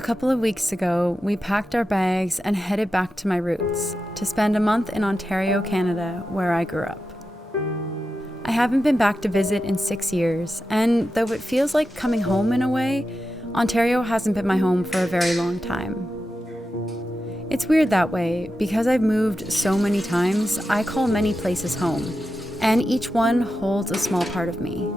A couple of weeks ago, we packed our bags and headed back to my roots to spend a month in Ontario, Canada, where I grew up. I haven't been back to visit in 6 years, and though it feels like coming home in a way, Ontario hasn't been my home for a very long time. It's weird that way. Because I've moved so many times, I call many places home, and each one holds a small part of me.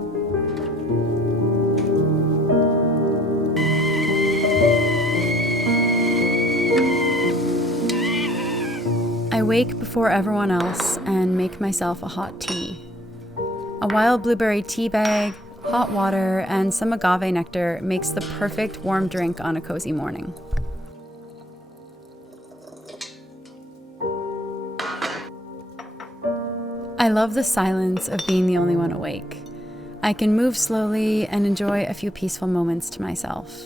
I wake before everyone else and make myself a hot tea. A wild blueberry tea bag, hot water, and some agave nectar makes the perfect warm drink on a cozy morning. I love the silence of being the only one awake. I can move slowly and enjoy a few peaceful moments to myself.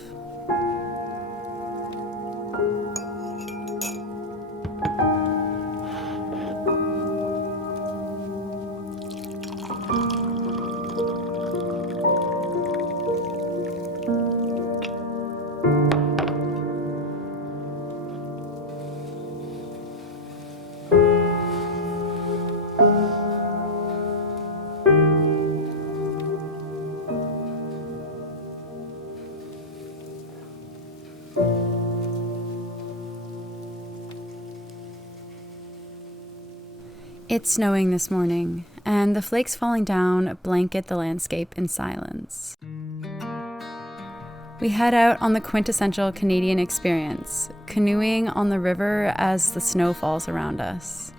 It's snowing this morning, and the flakes falling down blanket the landscape in silence. We head out on the quintessential Canadian experience, canoeing on the river as the snow falls around us.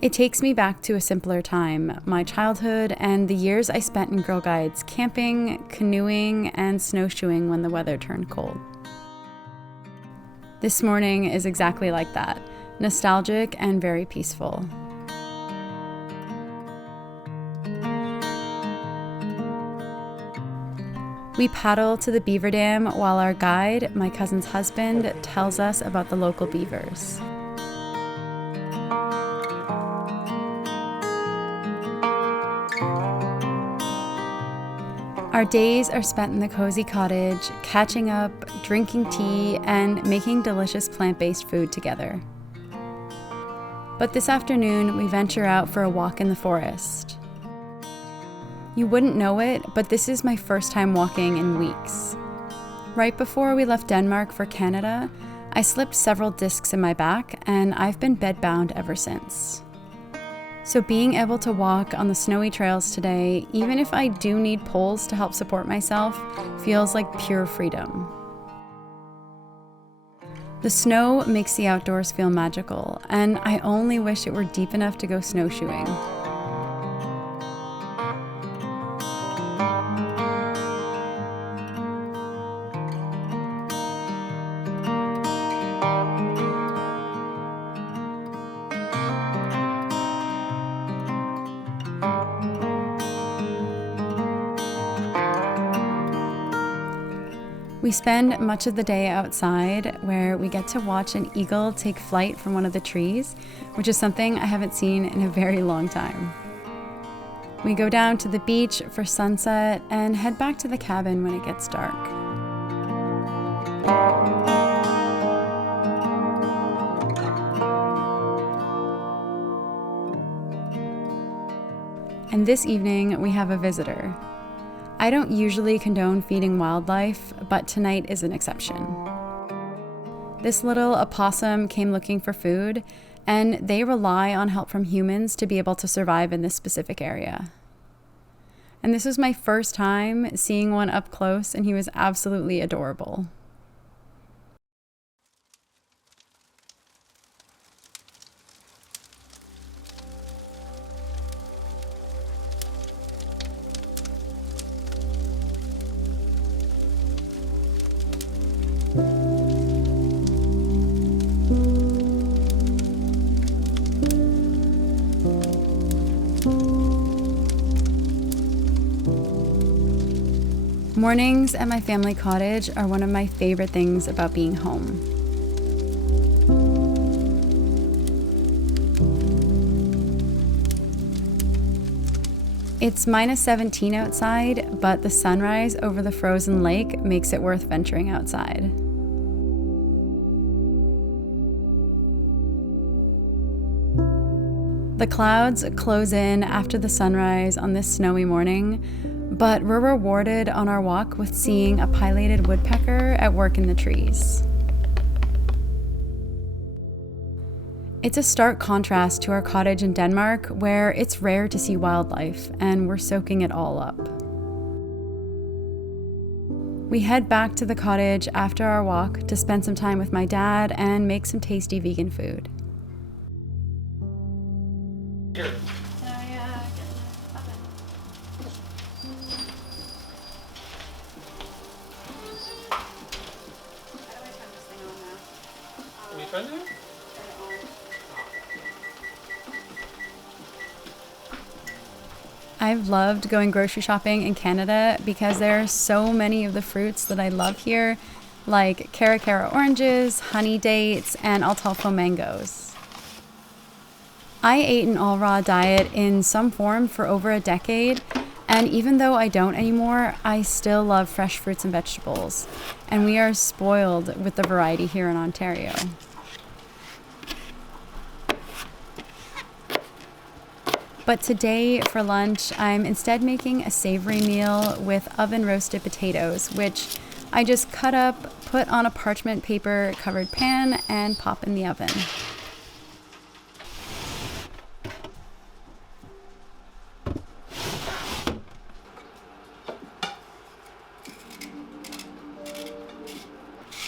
It takes me back to a simpler time, my childhood, and the years I spent in Girl Guides camping, canoeing, and snowshoeing when the weather turned cold. This morning is exactly like that. Nostalgic and very peaceful. We paddle to the beaver dam while our guide, my cousin's husband, tells us about the local beavers. Our days are spent in the cozy cottage, catching up, drinking tea, and making delicious plant-based food together. But this afternoon, we venture out for a walk in the forest. You wouldn't know it, but this is my first time walking in weeks. Right before we left Denmark for Canada, I slipped several discs in my back, and I've been bedbound ever since. So being able to walk on the snowy trails today, even if I do need poles to help support myself, feels like pure freedom. The snow makes the outdoors feel magical, and I only wish it were deep enough to go snowshoeing. We spend much of the day outside, where we get to watch an eagle take flight from one of the trees, which is something I haven't seen in a very long time. We go down to the beach for sunset and head back to the cabin when it gets dark. And this evening, we have a visitor. I don't usually condone feeding wildlife, but tonight is an exception. This little opossum came looking for food, and they rely on help from humans to be able to survive in this specific area. And this was my first time seeing one up close, and he was absolutely adorable. Mornings at my family cottage are one of my favorite things about being home. It's -17 outside, but the sunrise over the frozen lake makes it worth venturing outside. The clouds close in after the sunrise on this snowy morning, but we're rewarded on our walk with seeing a pileated woodpecker at work in the trees. It's a stark contrast to our cottage in Denmark, where it's rare to see wildlife, and we're soaking it all up. We head back to the cottage after our walk to spend some time with my dad and make some tasty vegan food. Here. Can you turn it? I've loved going grocery shopping in Canada because there are so many of the fruits that I love here, like Cara oranges, honey dates, and Altalfo mangoes. I ate an all-raw diet in some form for over a decade, and even though I don't anymore, I still love fresh fruits and vegetables, and we are spoiled with the variety here in Ontario. But today for lunch, I'm instead making a savory meal with oven roasted potatoes, which I just cut up, put on a parchment paper covered pan, and pop in the oven.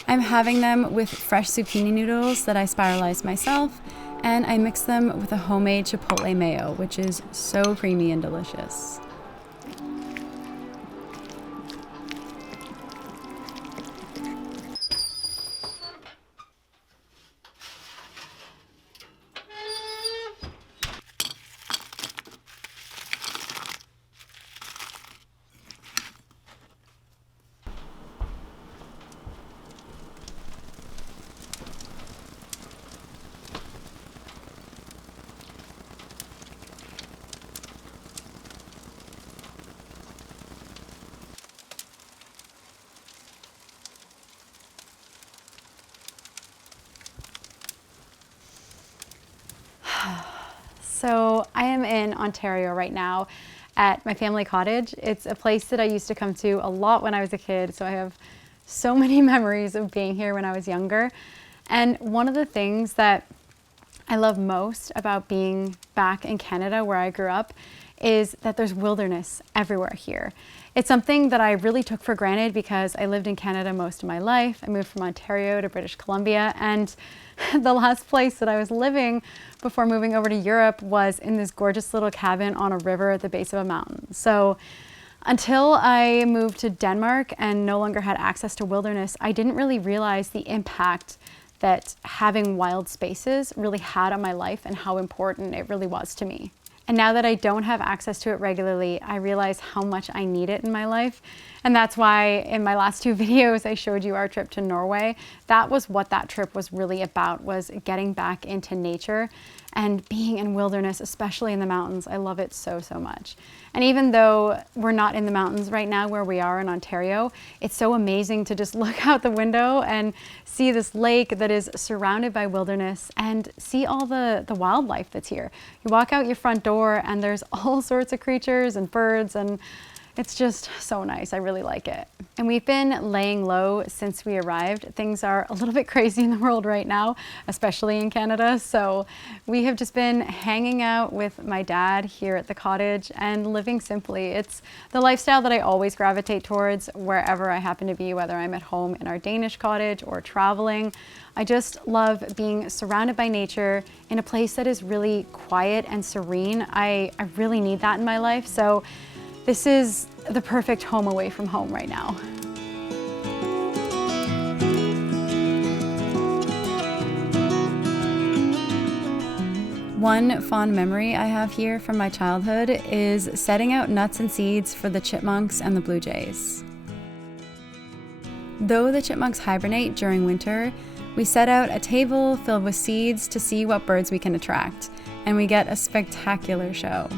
I'm having them with fresh zucchini noodles that I spiralized myself, and I mix them with a homemade chipotle mayo, which is so creamy and delicious. So I am in Ontario right now at my family cottage. It's a place that I used to come to a lot when I was a kid, so I have so many memories of being here when I was younger. And one of the things that I love most about being back in Canada where I grew up is that there's wilderness everywhere here. It's something that I really took for granted because I lived in Canada most of my life. I moved from Ontario to British Columbia, and the last place that I was living before moving over to Europe was in this gorgeous little cabin on a river at the base of a mountain. So until I moved to Denmark and no longer had access to wilderness, I didn't really realize the impact that having wild spaces really had on my life and how important it really was to me. And now that I don't have access to it regularly, I realize how much I need it in my life. And that's why in my last two videos, I showed you our trip to Norway. That was what that trip was really about, was getting back into nature and being in wilderness, especially in the mountains. I love it so, so much. And even though we're not in the mountains right now where we are in Ontario, it's so amazing to just look out the window and see this lake that is surrounded by wilderness and see all the wildlife that's here. You walk out your front door and there's all sorts of creatures and birds, and it's just so nice. I really like it. And we've been laying low since we arrived. Things are a little bit crazy in the world right now, especially in Canada. So we have just been hanging out with my dad here at the cottage and living simply. It's the lifestyle that I always gravitate towards wherever I happen to be, whether I'm at home in our Danish cottage or traveling. I just love being surrounded by nature in a place that is really quiet and serene. I really need that in my life. So this is the perfect home away from home right now. One fond memory I have here from my childhood is setting out nuts and seeds for the chipmunks and the blue jays. Though the chipmunks hibernate during winter, we set out a table filled with seeds to see what birds we can attract, and we get a spectacular show.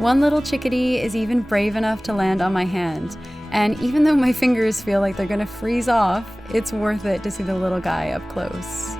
One little chickadee is even brave enough to land on my hand, and even though my fingers feel like they're gonna freeze off, it's worth it to see the little guy up close.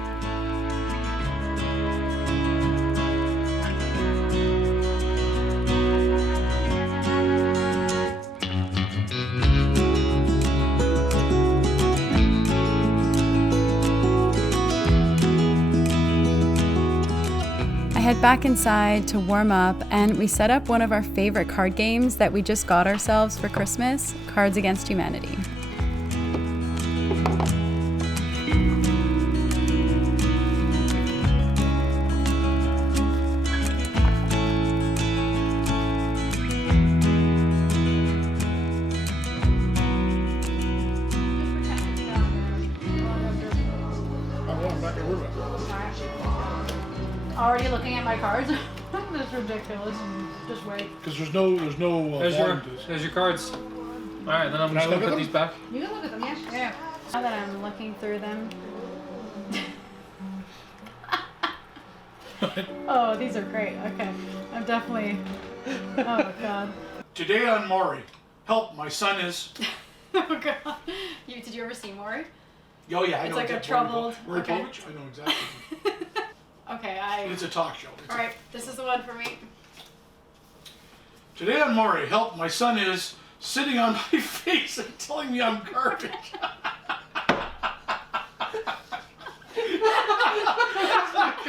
I head back inside to warm up, and we set up one of our favorite card games that we just got ourselves for Christmas, Cards Against Humanity. Already looking at my cards? That's ridiculous. Just wait. Because there's no There's your cards. Alright, then I'm just gonna put these back. You can look at them, yeah. Now that I'm looking through them. Oh, these are great. Okay. I'm definitely. Oh, God. Today on Maury, help, my son is. Oh, God. Did you ever see Maury? Oh, yeah, I It's know. like a troubled. Maury Okay. Povich? I know exactly. Okay, It's a talk show. Alright, this is the one for me. Today on Maury, help, my son is sitting on my face and telling me I'm garbage.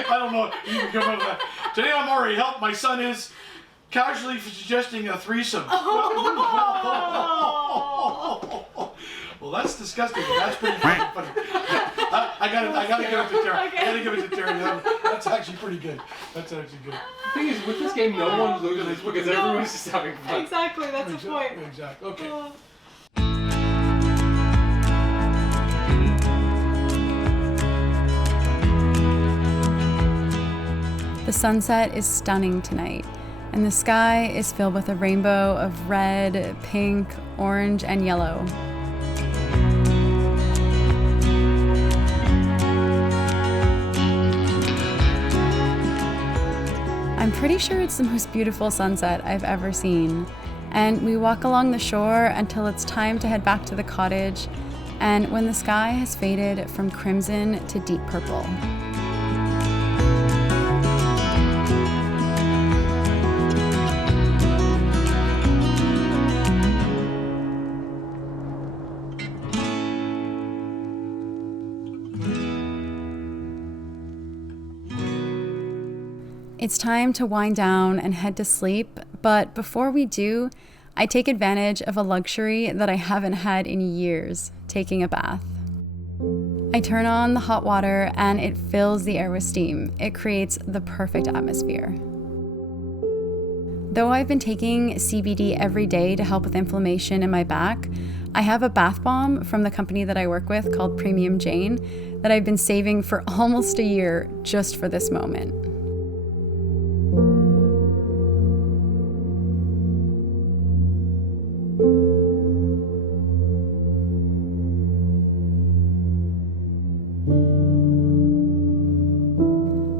I don't know. You can come up with that. Today on Maury, help, my son is casually suggesting a threesome. Well, that's disgusting, but that's pretty funny. I gotta give it to Terry. Okay. I gotta give it to Terry. That's actually pretty good. That's actually good. The thing is, with this game, no one's losing because everyone's just having fun. Exactly, that's the point. Exactly. Okay. The sunset is stunning tonight, and the sky is filled with a rainbow of red, pink, orange, and yellow. I'm pretty sure it's the most beautiful sunset I've ever seen. And we walk along the shore until it's time to head back to the cottage, and when the sky has faded from crimson to deep purple. It's time to wind down and head to sleep, but before we do, I take advantage of a luxury that I haven't had in years, taking a bath. I turn on the hot water and it fills the air with steam. It creates the perfect atmosphere. Though I've been taking CBD every day to help with inflammation in my back, I have a bath bomb from the company that I work with called Premium Jane that I've been saving for almost a year just for this moment.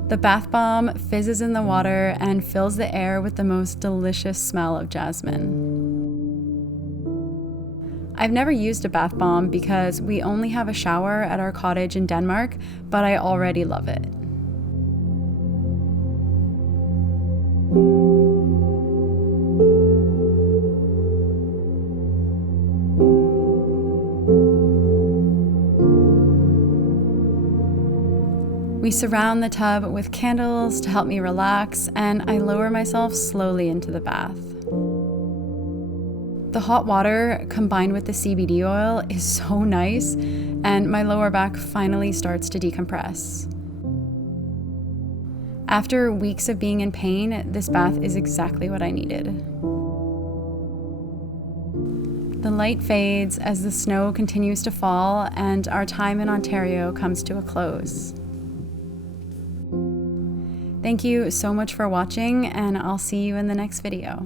The bath bomb fizzes in the water and fills the air with the most delicious smell of jasmine. I've never used a bath bomb because we only have a shower at our cottage in Denmark, but I already love it. We surround the tub with candles to help me relax, and I lower myself slowly into the bath. The hot water combined with the CBD oil is so nice, and my lower back finally starts to decompress. After weeks of being in pain, this bath is exactly what I needed. The light fades as the snow continues to fall, and our time in Ontario comes to a close. Thank you so much for watching, and I'll see you in the next video.